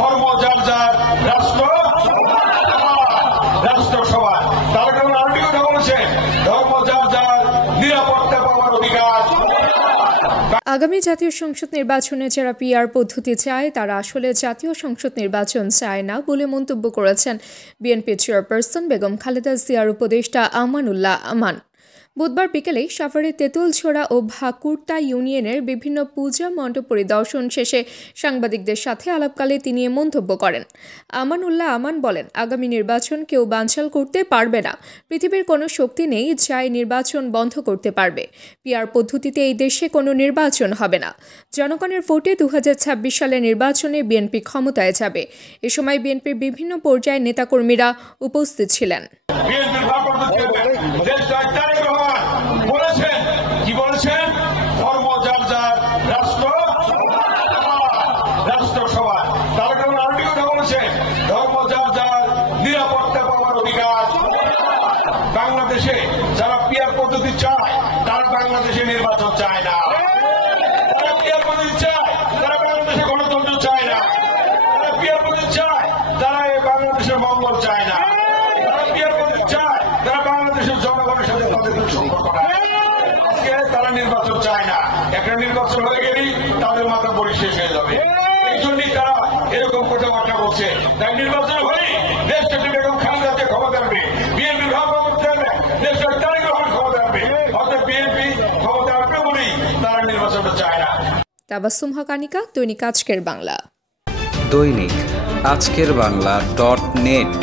ধর্ম যার যার, রাষ্ট্র রাষ্ট্রসভা। তারা কেমন আরেকটি কথা বলেছেন, ধর্ম যার যার, নিরাপত্তা পাওয়ার অধিকার। আগামী জাতীয় সংসদ নির্বাচনে যারা পিআর পদ্ধতি চায় তারা আসলে জাতীয় সংসদ নির্বাচন চায় না বলে মন্তব্য করেছেন বিএনপি চেয়ারপারসন বেগম খালেদা জিয়ার উপদেষ্টা আমানুল্লাহ আমান। বুধবার বিকেলে সাভারের তেঁতুলছড়া ও ভাকুরতা ইউনিয়নের বিভিন্ন পূজা মণ্ডপ পরিদর্শন শেষে সাংবাদিকদের সাথে আলাপকালে তিনি এ মন্তব্য করেন। আমানুল্লাহ আমান বলেন, আগামী নির্বাচন কেউ বানচাল করতে পারবে না। পৃথিবীর কোনো শক্তি নেই যা এই নির্বাচন বন্ধ করতে পারবে। পিআর পদ্ধতিতে এই দেশে কোনো নির্বাচন হবে না। জনগণের ভোটে 2026 সালের নির্বাচনে বিএনপি ক্ষমতায় যাবে। এ সময় বিএনপির বিভিন্ন পর্যায়ের নেতাকর্মীরা উপস্থিত ছিলেন। কি বলেছেন, ধর্ম যার যার, রাষ্ট্রসভা। তারা কেমন আরেকটি কথা বলেছেন, ধর্ম যার যার, নিরাপত্তা পাওয়ার অধিকার। বাংলাদেশে যারা পিআর পদ্ধতি চায় তারা বাংলাদেশে নির্বাচন চায় না। তারা পিআর পদ্ধতি চায়, তারা বাংলাদেশে গণতন্ত্র চায় না। তারা পিআর পদ্ধতি চায়, তারা এই বাংলাদেশের মঙ্গল চায় না। তারা পিআর পদ্ধতি চায়, তারা বাংলাদেশের জনগণের সাথে তাদের সম্পর্ক নাই। তারা নির্বাচন চায় না। একটা নির্বাচন হয়ে গেলেই তাদের মাথা বড়ি শেষ হয়ে যাবে। এই জন্যই তারা এরকম কথাবার্তা বলছে। তাই নির্বাচন হলেই দেশটা বেগম খালেদা জিয়া ক্ষমতা আসবে, বিএনপি ভাবতে হবে, দেশটা তারেক রহমান ক্ষমতা আসবে। অর্থাৎ বিএনপি ক্ষমতা আসবে বলেই তারা নির্বাচনটা চায় না। তাবাসসুম হক আনিকা, দৈনিক আজকের বাংলা। দৈনিক আজকের বাংলা .net